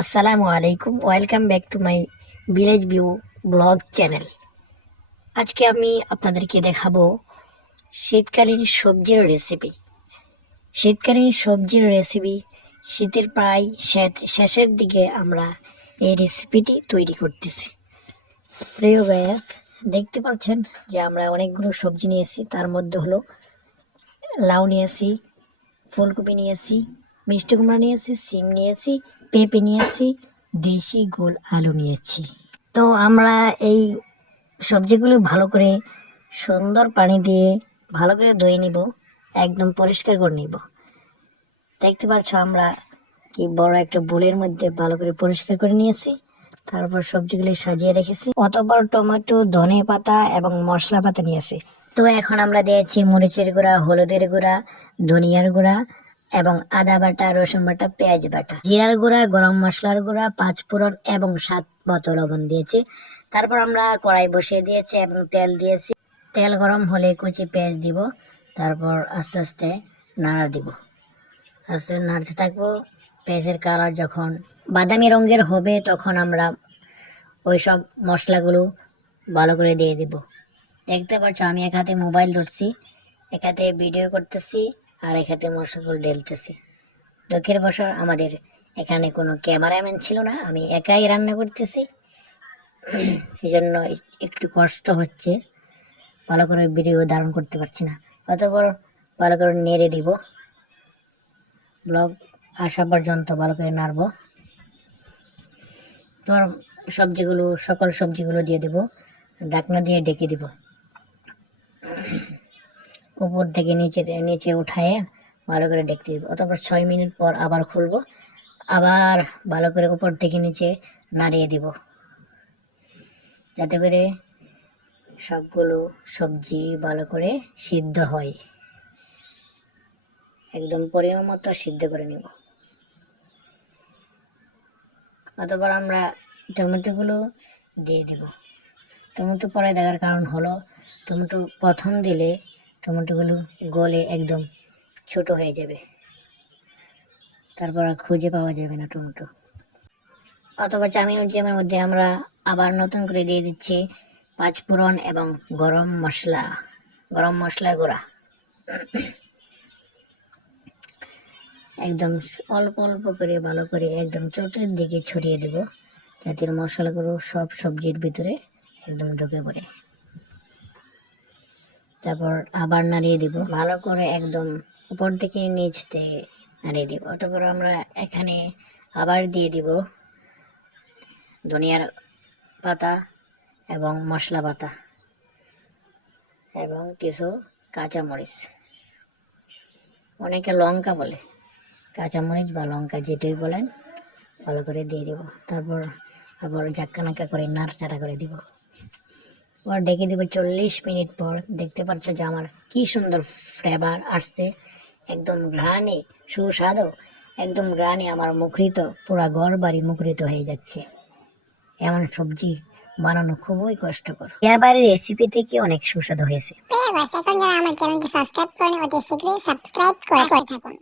আসসালামু আলাইকুম, welcome back to my village view blog channel. আজকে আমি আপনাদেরকে দেখাবো শীতকালীন সবজির রেসিপি। শীতের প্রায় শেষের দিকে আমরা এই রেসিপিটি তৈরি করতেছি। প্রিয় গায়াস, দেখতে পাচ্ছেন যে আমরা অনেকগুলো সবজি নিয়েছি। তার মধ্যে হলো লাউ নিয়েছি, ফুলকপি নিয়েছি, মিষ্টি কুমড়া নিয়েছি, সিম নিয়েছি, পেঁপে নিয়েছি, দেশি গোল আলু নিয়েছি। তো আমরা এই সবজিগুলো ভালো করে সুন্দর পানি দিয়ে ভালো করে ধুয়ে নিব, একদম পরিষ্কার করে নিব। দেখতে পাচ্ছ আমরা কি বড় একটা বোলের মধ্যে ভালো করে পরিষ্কার করে নিয়েছি। তারপর সবজিগুলি সাজিয়ে রেখেছি। অতঃপর টমেটো, ধনে পাতা এবং মশলা পাতা নিয়েছি। তো এখন আমরা দিয়েছি মরিচের গুঁড়া, হলুদের গুঁড়া, ধনিয়ার গুঁড়া এবং আদা বাটা, রসুন বাটা, পেঁয়াজ বাটা, জিরার গুঁড়া, গরম মশলার গুঁড়া, পাঁচফোড়ন এবং স্বাদ মতো লবণ দিয়েছি। তারপর আমরা কড়াই বসিয়ে দিয়েছি এবং তেল দিয়েছি। তেল গরম হলে কুচি পেঁয়াজ দিব। তারপর আস্তে আস্তে নাড়া দিব, আস্তে নাড়তে থাকবো। পেঁয়াজের কালার যখন বাদামি রঙের হবে তখন আমরা ওই সব মশলাগুলো ভালো করে দিয়ে দিব। দেখতে পাচ্ছ আমি এক হাতে মোবাইল ধরছি, এক হাতে ভিডিও করতেছি আর এক হাতে মশলাগুলো ঢেলতেছি। দুঃখের বশত আমাদের এখানে কোনো ক্যামেরাম্যান ছিল না, আমি একাই রান্না করতেছি। সেই জন্য একটু কষ্ট হচ্ছে, ভালো করে ভিডিও ধারণ করতে পারছি না। অতঃপর ভালো করে নেড়ে দিব, ব্লগ আসা পর্যন্ত ভালো করে নাড়ব। তোমার সকল সবজিগুলো দিয়ে দেব, ঢাকনা দিয়ে ঢেকে দিব। উপর থেকে নিচে উঠায় ভালো করে ঢেকে দিব। অতঃপর 6 মিনিট পর আবার খুলবো, আবার ভালো করে উপর থেকে নিচে নাড়িয়ে দিব, যাতে করে সবগুলো সবজি ভালো করে সিদ্ধ হয়। একদম পরিমাণ মতো সিদ্ধ করে নিব। অতঃপর আমরা টমেটোগুলো দিয়ে দেব। টমেটো পরে দেওয়ার কারণ হলো, টমেটো প্রথম দিলে টমেটোগুলো গলে একদম ছোট হয়ে যাবে, তারপর আর খুঁজে পাওয়া যাবে না টমেটো। অথবা চাউমিনের মধ্যে আমরা আবার নতুন করে দিয়ে দিচ্ছি পাঁচফোড়ন এবং গরম মশলার গুঁড়া। একদম অল্প অল্প করে ভালো করে একদম চোটের দিকে ছড়িয়ে দেব, যাতে মশলাগুলো সব সবজির ভিতরে একদম ঢুকে পড়ে। তারপর আবার নাড়িয়ে দিব ভালো করে, একদম উপর থেকে নিচ থেকে নাড়িয়ে দিব। অতঃপর আমরা এখানে আবার দিয়ে দিব ধনিয়ার পাতা এবং মশলা পাতা এবং কিছু কাঁচামরিচ, অনেকে লঙ্কা বলে, কাঁচামরিচ বা লঙ্কা যেটাই বলেন, ভালো করে দিয়ে দিব। তারপর আবার ঝাক্কা করে নাড়াচাড়া করে দিব। আবার ডেকে দিব 40 মিনিট পর। দেখতে পাচ্ছ যে আমার কি সুন্দর ফ্লেভার আসছে, একদম ঘ্রাণে সুস্বাদু, একদম ঘ্রাণে আমার মুখরিত, পুরা ঘর বাড়ি মুখরিত হয়ে যাচ্ছে। এমন সবজি বানানো খুবই কষ্টকর। এবার রেসিপি থেকে অনেক সুস্বাদু হয়েছে। এখন যারা আমার চ্যানেলটি সাবস্ক্রাইব করেন অতি শীঘ্রই সাবস্ক্রাইব করে থাকুন।